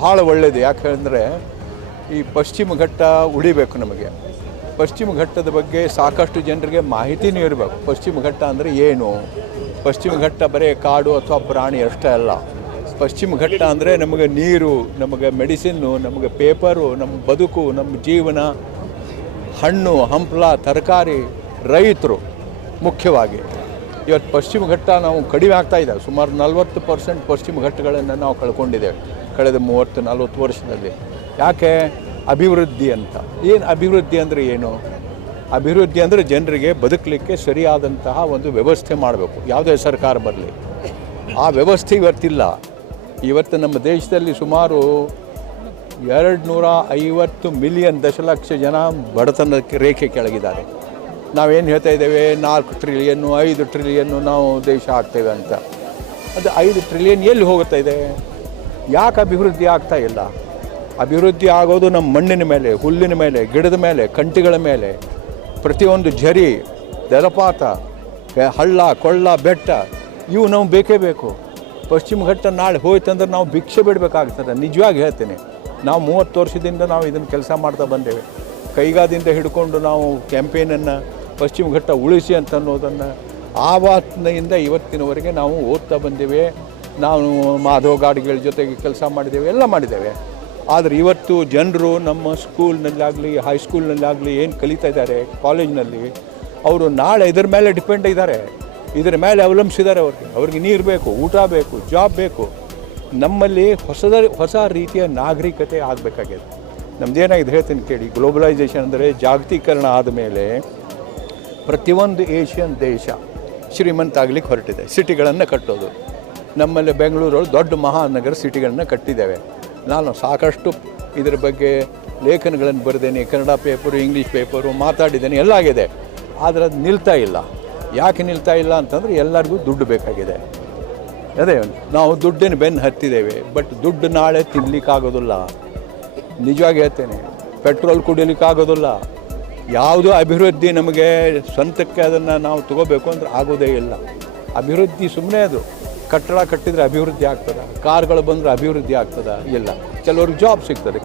ಬಹಳ ಒಳ್ಳೆಯದು ಯಾಕೆಂದರೆ ಈ ಪಶ್ಚಿಮ ಘಟ್ಟ ಉಳಿಬೇಕು ನಮಗೆ. ಪಶ್ಚಿಮ ಘಟ್ಟದ ಬಗ್ಗೆ ಸಾಕಷ್ಟು ಜನರಿಗೆ ಮಾಹಿತಿನೂ ಇರಬೇಕು ಪಶ್ಚಿಮ ಘಟ್ಟ ಅಂದರೆ ಏನು? ಪಶ್ಚಿಮ ಘಟ್ಟ ಬರೀ ಕಾಡು ಅಥವಾ ಪ್ರಾಣಿ ಅಷ್ಟೇ ಅಲ್ಲ. ಪಶ್ಚಿಮ ಘಟ್ಟ ಅಂದರೆ ನಮಗೆ ನೀರು, ನಮಗೆ ಮೆಡಿಸಿನ್ನು, ನಮಗೆ ಪೇಪರು, ನಮ್ಮ ಬದುಕು, ನಮ್ಮ ಜೀವನ, ಹಣ್ಣು, ಹಂಪಲ, ತರಕಾರಿ, ರೈತರು ಮುಖ್ಯವಾಗಿ. ಇವತ್ತು ಪಶ್ಚಿಮ ಘಟ್ಟ ನಾವು ಕಡಿಮೆ ಆಗ್ತಾ ಇದ್ದಾವೆ ಸುಮಾರು ನಲ್ವತ್ತು ಪರ್ಸೆಂಟ್ ಪಶ್ಚಿಮ ಘಟ್ಟಗಳನ್ನು ನಾವು ಕಳ್ಕೊಂಡಿದ್ದೇವೆ. ಕಳೆದ ಮೂವತ್ತು, ನಲ್ವತ್ತು ವರ್ಷದಲ್ಲಿ. ಯಾಕೆ? ಅಭಿವೃದ್ಧಿ ಅಂತ. ಏನು ಅಭಿವೃದ್ಧಿ ಅಂದರೆ ಏನು? ಅಭಿವೃದ್ಧಿ ಅಂದರೆ ಜನರಿಗೆ ಬದುಕಲಿಕ್ಕೆ ಸರಿಯಾದಂತಹ ಒಂದು ವ್ಯವಸ್ಥೆ ಮಾಡಬೇಕು. ಯಾವುದೇ ಸರ್ಕಾರ ಬರಲಿ. ಆ ವ್ಯವಸ್ಥೆ ಇವತ್ತಿಲ್ಲ. ಇವತ್ತು ನಮ್ಮ ದೇಶದಲ್ಲಿ ಸುಮಾರು ಎರಡು ನೂರ ಐವತ್ತು ಮಿಲಿಯನ್ ದಶಲಕ್ಷ ಜನ ಬಡತನಕ್ಕೆ ರೇಖೆ ಕೆಳಗಿದ್ದಾರೆ. ನಾವೇನು ಹೇಳ್ತಾ ಇದ್ದೇವೆ? ನಾಲ್ಕು ಟ್ರಿಲಿಯನ್ನು ಐದು ಟ್ರಿಲಿಯನ್ನು ನಾವು ದೇಶ ಆಗ್ತೇವೆ ಅಂತ. ಅದು ಐದು ಟ್ರಿಲಿಯನ್ ಎಲ್ಲಿ ಹೋಗುತ್ತಾ ಇದೆ? ಯಾಕೆ ಅಭಿವೃದ್ಧಿ ಆಗ್ತಾ ಇಲ್ಲ? ಅಭಿವೃದ್ಧಿ ಆಗೋದು ನಮ್ಮ ಮಣ್ಣಿನ ಮೇಲೆ, ಹುಲ್ಲಿನ ಮೇಲೆ, ಗಿಡದ ಮೇಲೆ, ಕಂಟಿಗಳ ಮೇಲೆ. ಪ್ರತಿಯೊಂದು ಝರಿ ಜಲಪಾತ ಹಳ್ಳ, ಕೊಳ್ಳ, ಬೆಟ್ಟ, ಇವು ನಾವು ಬೇಕೇ ಬೇಕು. ಪಶ್ಚಿಮ ಘಟ್ಟ ನಾಳೆ ಹೋಯ್ತಂದ್ರೆ ನಾವು ಭಿಕ್ಷೆ ಬಿಡಬೇಕಾಗ್ತದೆ. ನಿಜವಾಗಿ ಹೇಳ್ತೇನೆ. ನಾವು ಮೂವತ್ತು ವರ್ಷದಿಂದ ನಾವು ಇದನ್ನು ಕೆಲಸ ಮಾಡ್ತಾ ಬಂದೇವೆ. ಕೈಗಾದಿಂದ ಹಿಡ್ಕೊಂಡು ನಾವು ಕ್ಯಾಂಪೇನನ್ನು, ಪಶ್ಚಿಮ ಘಟ್ಟ ಉಳಿಸಿ ಅಂತ ಅನ್ನೋದನ್ನು ಆವಾತ್ನಿಂದ ಇವತ್ತಿನವರೆಗೆ ನಾವು ಓದ್ತಾ ಬಂದೇವೆ. ನಾವು ಮಾಧವ ಗಾಡಿಗಳ ಜೊತೆಗೆ ಕೆಲಸ ಮಾಡಿದ್ದೇವೆ, ಎಲ್ಲ ಮಾಡಿದ್ದೇವೆ. ಆದರೆ ಇವತ್ತು ಜನರು ನಮ್ಮ ಸ್ಕೂಲ್ನಲ್ಲಾಗಲಿ ಹೈಸ್ಕೂಲ್ನಲ್ಲಾಗಲಿ ಏನು ಕಲಿತಾ ಇದ್ದಾರೆ ಕಾಲೇಜ್ನಲ್ಲಿ ಅವರು ನಾಳೆ ಇದ್ರ ಮೇಲೆ ಡಿಪೆಂಡ್ ಇದ್ದಾರೆ. ಇದರ ಮೇಲೆ ಅವಲಂಬಿಸಿದ್ದಾರೆ ಅವ್ರಿಗೆ. ಅವ್ರಿಗೆ ನೀರು ಬೇಕು, ಊಟ ಬೇಕು ಜಾಬ್ ಬೇಕು. ನಮ್ಮಲ್ಲಿ ಹೊಸದ, ಹೊಸ ರೀತಿಯ ನಾಗರಿಕತೆ ಆಗಬೇಕಾಗಿದೆ. ನಮ್ಮದೇನಾಗಿದೆ ಹೇಳ್ತೀನಿ ಕೇಳಿ ಗ್ಲೋಬಲೈಸೇಷನ್ ಅಂದರೆ ಜಾಗತೀಕರಣ ಆದ ಮೇಲೆ ಪ್ರತಿಯೊಂದು ಏಷ್ಯನ್ ದೇಶ ಶ್ರೀಮಂತ ಆಗಲಿಕ್ಕೆ ಹೊರಟಿದೆ. ಸಿಟಿಗಳನ್ನು ಕಟ್ಟೋದು. ನಮ್ಮಲ್ಲಿ ಬೆಂಗಳೂರಲ್ಲಿ ದೊಡ್ಡ ಮಹಾನಗರ ಸಿಟಿಗಳನ್ನ ಕಟ್ಟಿದ್ದೇವೆ. ನಾನು ಸಾಕಷ್ಟು ಇದರ ಬಗ್ಗೆ ಲೇಖನಗಳನ್ನು ಬರೆದೇನೆ, ಕನ್ನಡ ಪೇಪರು, ಇಂಗ್ಲೀಷ್ ಪೇಪರು, ಮಾತಾಡಿದ್ದೇನೆ, ಎಲ್ಲ ಆಗಿದೆ. ಆದರೆ ಅದು ನಿಲ್ತಾ ಇಲ್ಲ. ಯಾಕೆ ನಿಲ್ತಾ ಇಲ್ಲ ಅಂತಂದರೆ ಎಲ್ಲರಿಗೂ ದುಡ್ಡು ಬೇಕಾಗಿದೆ. ಅದೇ, ನಾವು ದುಡ್ಡಿನ ಬೆನ್ನು ಹತ್ತಿದ್ದೇವೆ ಬಟ್ ದುಡ್ಡು ನಾಳೆ ತಿನ್ನಲಿಕ್ಕಾಗೋದಿಲ್ಲ ನಿಜವಾಗಿ ಹೇಳ್ತೇನೆ, ಪೆಟ್ರೋಲ್ ಕುಡಿಲಿಕ್ಕಾಗೋದಿಲ್ಲ. ಯಾವುದೋ ಅಭಿವೃದ್ಧಿ ನಮಗೆ ಸ್ವಂತಕ್ಕೆ ಅದನ್ನು ನಾವು ತಗೋಬೇಕು ಅಂದ್ರೆ ಆಗೋದೇ ಇಲ್ಲ. ಅಭಿವೃದ್ಧಿ ಸುಮ್ಮನೆ ಅದು. ಕಟ್ಟಡ ಕಟ್ಟಿದರೆ ಅಭಿವೃದ್ಧಿ ಆಗ್ತದ ಕಾರ್ಗಳು ಬಂದರೆ ಅಭಿವೃದ್ಧಿ ಆಗ್ತದ? ಇಲ್ಲ. ಕೆಲವ್ರಿಗೆ ಜಾಬ್ ಸಿಗ್ತದೆ.